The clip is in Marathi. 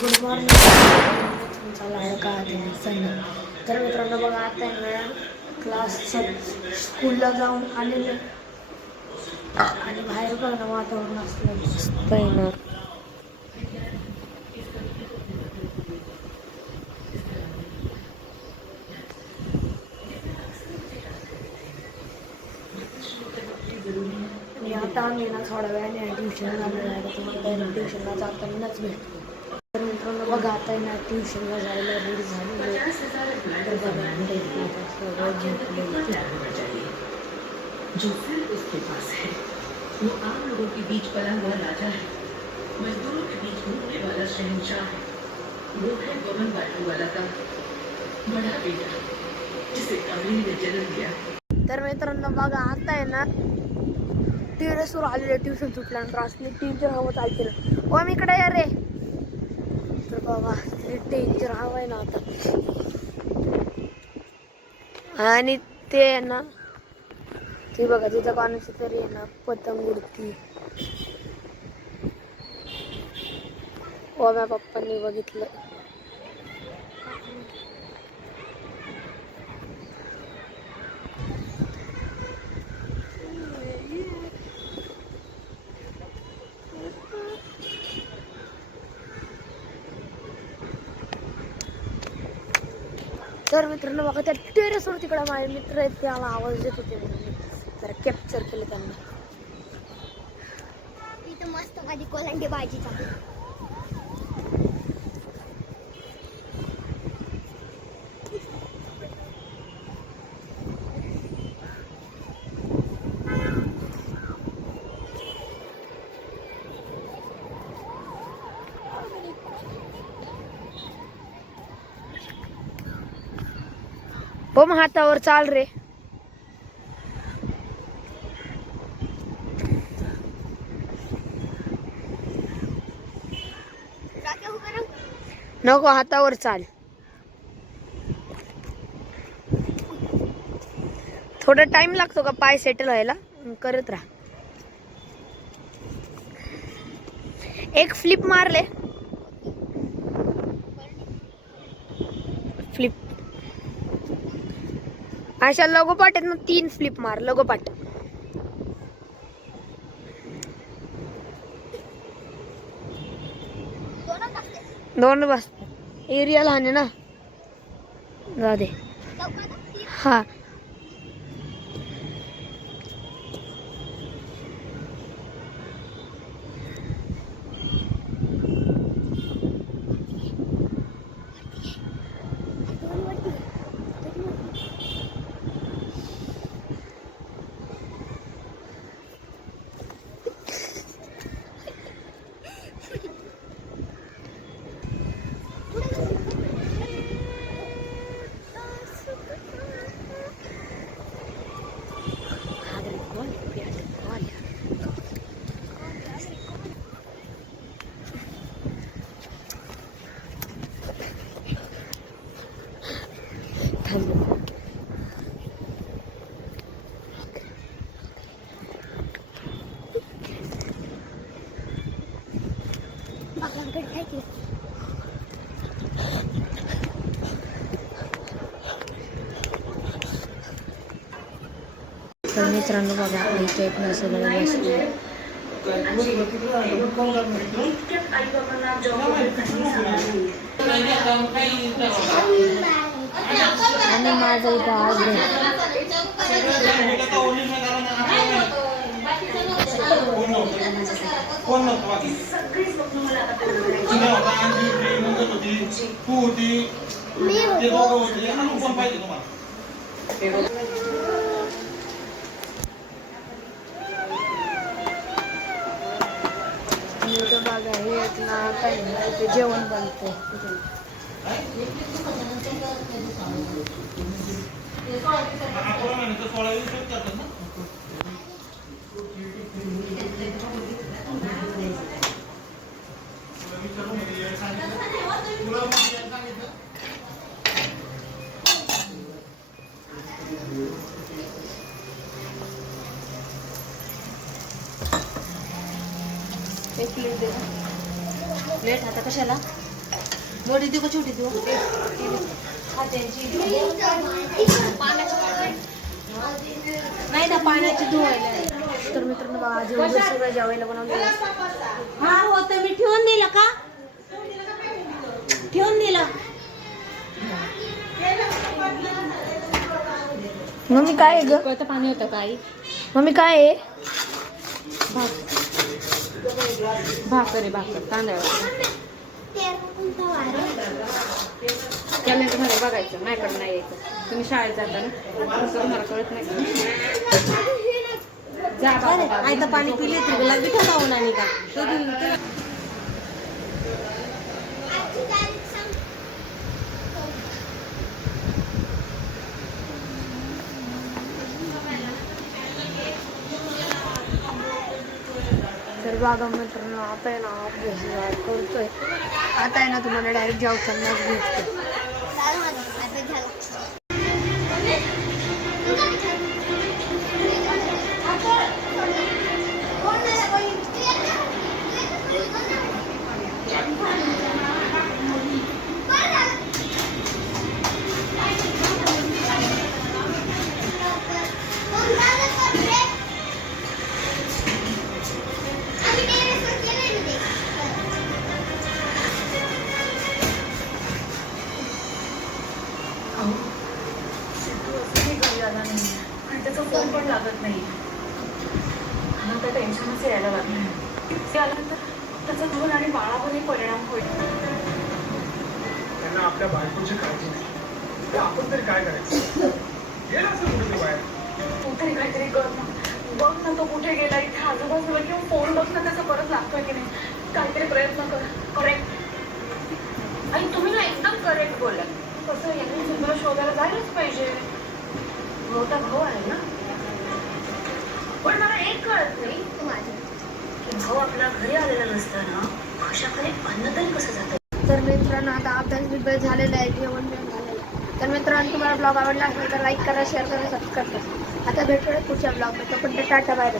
Good morning. तुमचा लाडका सनी. तर मित्रांनो बघा आता आहे ना क्लास स्कूलला जाऊन आलेले आणि बाहेर बघा वातावरण असलं मस्त आहे ना. आणि आता आम्ही ना थोड्या वेळाने ट्युशनला जायला तुम्हाला ट्युशनला जातानाच भेटतो. तर मित्रांनो बघा आता आहे ना ट्युशनला जायला रेडी झालेलो. तर बघा जो फिर उसके पास है वो आम लोगों के बीच पला हुआ राजा है, मजदूरों के बीच घूमने वाला शहंशाह है. वो है गगन बाटू वाला का बड़ा बेटा जिसे कमली ने जन्म दिया. तर मित्रांनो बघा आता आहे ना टेरेसवर आलेले ट्युशन सुटल्यानंतर असले टीचर हवं चालते ना. ओ मी इकडे या रे. तर बाबा टीचर हवं आहे ना आता. आणि ते ना ती बघा तिथं कोणाची तरी आहे ना पतंग उडती. माझ्या पप्पांनी बघितलं. तर मित्रांनो बघा त्या टेरेसवर तिकडे माझे मित्र आहेत त्याला आवाज देत होते म्हणून जरा कॅप्चर केलं त्यांना. तिथं मस्त माझी कोलंडी भाजी चालू. हो मग हातावर चाल रे. नको हातावर चाल. थोडा टाइम लागतो का पाय सेटल व्हायला. करत राहा. एक फ्लिप मारले. फ्लिप अशा लगोपाठ आहेत ना 3 फ्लिप मार लगोपाठ. दोन बस एरिया लहान आहे ना. जाऊ दे. हा तर मित्रांनो बघा इथे एक ना सगळे बसले. आणि माझं इथं आज बघा हे ना काही नाही ते जेवण बनते. एक प्लेट दे. प्लेट आता कशाला मोठी देऊ का छोटी देऊ नाही ना पाण्याची धुवायला. तर मित्रांनो बघा जेवण सगळं जेवायला बनवलेलं. हा हो तर मी ठेवून दिलं का ठेवून दिलं. मम्मी काय आहे ग? आता पाणी होतं काही मम्मी काय आहे? भाकर आहे भाकर तांदळाची. कॅलेंडरमध्ये बघायचं माझ्याकडे नाही यायचं. तुम्ही शाळेत जाता ना तसं तुम्हाला कळत नाही. जा बाबा पाणी पिले तर गुलाबी ठेवून आणि का तर बघा मित्रांनो आता आहे ना अभ्यास करतोय. आता आहे ना तुम्हाला डायरेक्ट जेवतानाच भेटतो. सिद्धू असंही घरी आला नाही आणि त्याचा फोन पण लागत नाही. मला तर टेन्शनच यायला लागलं. ते आल्यानंतर त्याचा धन आणि बाळावरही परिणाम होईल. त्यांना आपल्या बायकोची काळजी नाही तर आपण तरी काय करायचं? गेला असं कुठे ते बाहेर. तू तरी काहीतरी कर ना. बघ ना तो कुठे गेला. इथे आजूबाजूला किंवा फोन बघ ना त्याचा परत लागतोय की नाही. काहीतरी प्रयत्न कर. करेक्ट आणि तुम्ही ना एकदम करेक्ट बोलला. कसं यांनी सिद्धूला शोधायला जायलाच पाहिजे. मोठा भाऊ आहे ना. पण मला एक कळत नाही की भाऊ आपल्या घरी आलेला नसताना कशाकडे अन्न तरी कसं जातं. तर मित्रांनो आता अभ्यास झालेला आहे. जेवण झालेलं आहे. तर मित्रांनो तुम्हाला ब्लॉग आवडला असेल तर लाईक करा शेअर करा सबस्क्राईब करा. आता भेटूया पुढच्या ब्लॉगमध्ये. पण टाटा बाय.